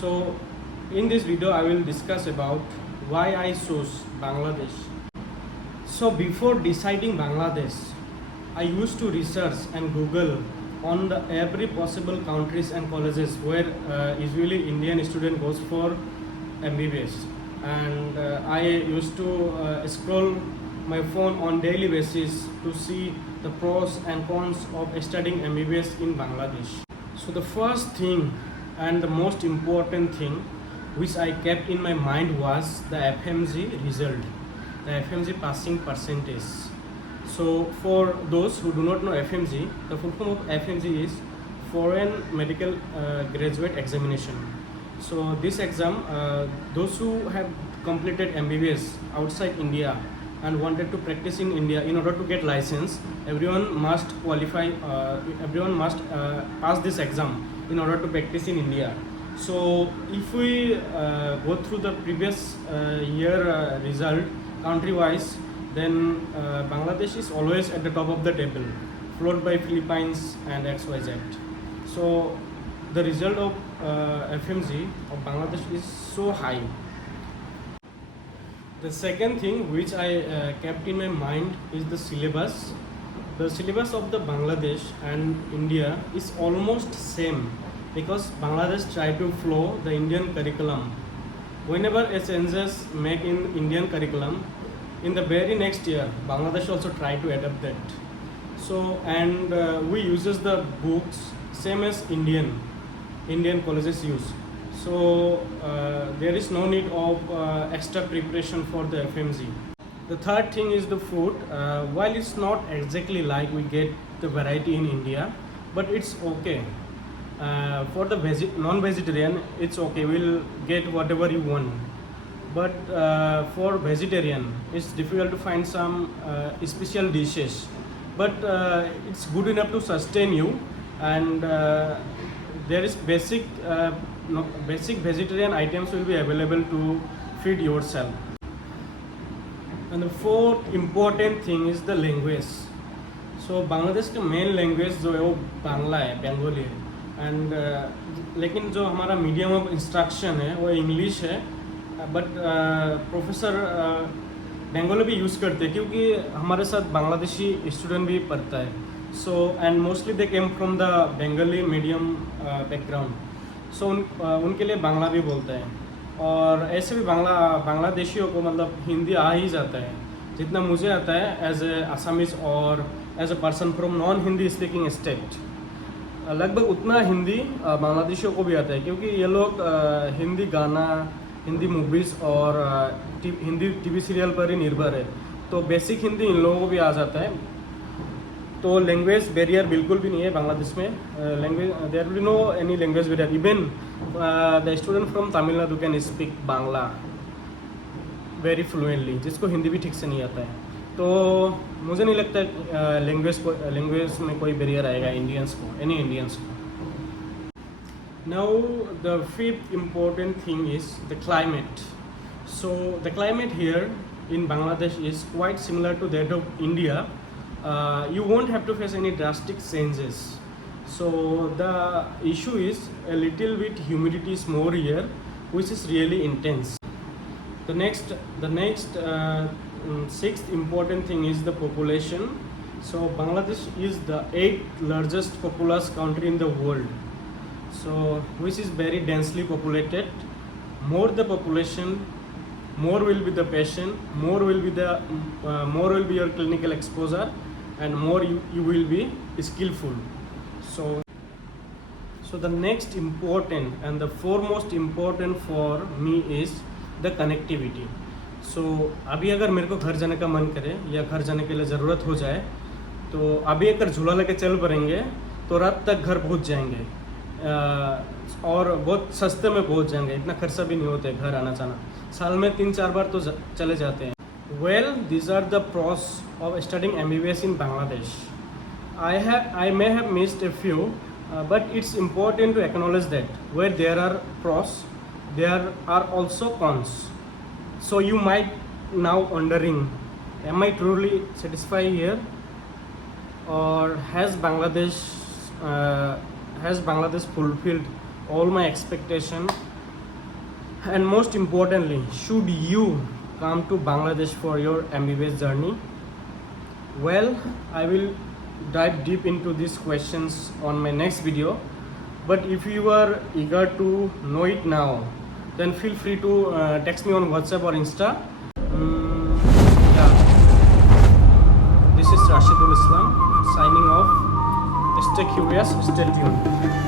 So in this video I will discuss about why I chose Bangladesh. So before deciding Bangladesh, I used to research and Google on the every possible countries and colleges where usually Indian student goes for MBBS, and I used to scroll my phone on daily basis to see the pros and cons of studying MBBS in Bangladesh. So the first thing and the most important thing which I kept in my mind was the FMG result, the FMG passing percentage. So for those who do not know FMG, the full form of FMG is Foreign Medical Graduate Examination. So this exam, those who have completed MBBS outside India and wanted to practice in India, in order to get license, everyone must qualify, everyone must pass this exam in order to practice in India. So if we go through the previous year result country wise, then Bangladesh is always at the top of the table, followed by Philippines and XYZ. So the result of FMG of Bangladesh is so high. The second thing which I kept in my mind is the syllabus. The syllabus of the Bangladesh and India is almost same, because Bangladesh try to follow the Indian curriculum. Whenever a census make in Indian curriculum, in the very next year Bangladesh also try to adapt that. So and we uses the books same as Indian colleges use. So there is no need of extra preparation for the FMG. The third thing is the food. While it's not exactly like we get the variety in India, but it's okay. For the non-vegetarian, it's okay. We'll get whatever you want. But for vegetarian, it's difficult to find some special dishes. But it's good enough to sustain you, and there is basic vegetarian items will be available to feed yourself. And the fourth important thing is the language. So Bangladeश का main language जो है वो बांग्ला है, बंगाली है, and लेकिन जो हमारा medium of instruction है वो इंग्लिश है, बट प्रोफेसर बंगाली भी यूज़ करते हैं क्योंकि हमारे साथ बांग्लादेशी स्टूडेंट भी पढ़ता है. So and mostly they came from the Bengali medium background. So उनके लिए बांग्ला भी बोलते हैं, और ऐसे भी बांग्लादेशियों को मतलब हिंदी आ ही जाता है जितना मुझे आता है एज ए आसामीज और as a person from non Hindi speaking state. लगभग उतना हिंदी बांग्लादेशियों को भी आता है क्योंकि ये लोग हिंदी गाना, हिंदी मूवीज़ और हिंदी टीवी सीरियल पर ही निर्भर है. तो बेसिक हिंदी इन लोगों को भी आ जाता है. तो लैंग्वेज बैरियर बिल्कुल भी नहीं है बांग्लादेश में. Language there will be no any language barrier. Even the student from Tamil Nadu can speak Bangla very fluently, जिसको हिंदी भी ठीक से नहीं आता है. तो मुझे नहीं लगता लैंग्वेज में कोई बैरियर आएगा इंडियंस को, एनी इंडियंस को. Now the fifth important thing is the climate. So the climate here in Bangladesh is quite similar to that of India. You won't have to face any drastic changes. So the issue is a little bit humidity is more here, which is really intense. The next sixth important thing is the population. So Bangladesh is the 8th largest populous country in the world. So which is very densely populated. More the population, more will be the patient, more will be your clinical exposure, and more you will be skillful. So the next important and the foremost important for me is the connectivity. So अभी अगर मेरे को घर जाने का मन करे या घर जाने के लिए ज़रूरत हो जाए, तो अभी अगर झूला लेके चल पड़ेंगे तो रात तक घर पहुंच जाएंगे, और बहुत सस्ते में पहुंच जाएंगे. इतना खर्चा भी नहीं होता है घर आना जाना. साल में 3-4 बार तो चले जाते हैं. Well, these are the pros of studying MBBS in Bangladesh. I may have missed a few, but it's important to acknowledge that where there are pros, there are also cons. So you might now wondering, am I truly satisfied here, or has Bangladesh fulfilled all my expectation And most importantly, should you come to Bangladesh for your MBBS journey? Well, I will dive deep into these questions on my next video. But if you are eager to know it now, then feel free to text me on WhatsApp or Insta. Yeah, this is Rashidul Islam signing off. Stay curious, stay tuned.